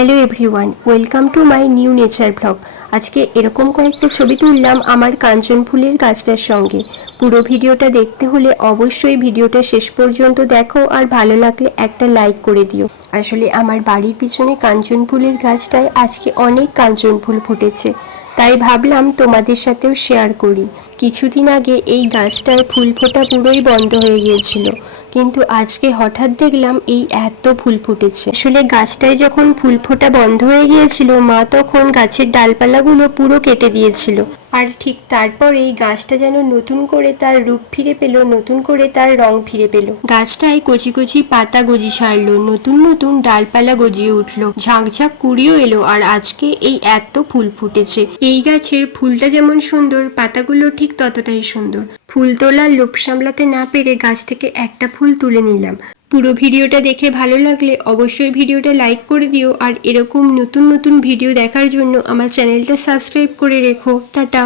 Hello everyone, welcome to my new nature blog. আজকে এরকম কয়েকটা ছবি তুললাম আমার কাঞ্চন ফুলের গাছটার সঙ্গে। পুরো ভিডিওটা দেখতে হলে অবশ্যই ভিডিওটা শেষ পর্যন্ত দেখো, আর ভালো লাগলে একটা লাইক করে দিও। আসলে আমার বাড়ির পিছনে কাঞ্চন ফুলের গাছটায় আজকে অনেক কাঞ্চন ফুল ফুটেছে, তাই ভাবলাম তোমাদের সাথেও শেয়ার করি। কিছুদিন আগে এই গাছটায় ফুল ফোটা পুরোই বন্ধ হয়ে গিয়েছিল, কিন্তু আজকে হঠাৎ দেখলাম এই এত ফুল ফুটেছে। আসলে গাছটায় যখন ফুল ফোটা বন্ধ হয়ে গিয়েছিল, মা তখন গাছের ডালপালাগুলো পুরো কেটে দিয়েছিল, আর ঠিক তারপরে এই গাছটা যেন নতুন করে তার রূপ ফিরে পেল, নতুন করে তার রং ফিরে পেল। গাছটায় কচি কচি পাতা গজি ছাড়লো, নতুন নতুন ডালপালা গজিয়ে উঠলো, ঝাঁকঝাঁক কুড়িও এলো, আর আজকে এই এত ফুল ফুটেছে। এই গাছের ফুলটা যেমন সুন্দর, পাতাগুলো ঠিক ততটাই সুন্দর। ফুল তোলার লোভ সামলাতে না পেরে গাছ থেকে একটা ফুল তুলে নিলাম। পুরো ভিডিওটা দেখে ভালো লাগলে অবশ্যই ভিডিওটা লাইক করে দিও, আর এরকম নতুন নতুন ভিডিও দেখার জন্য আমার চ্যানেলটা সাবস্ক্রাইব করে রেখো। টাটা।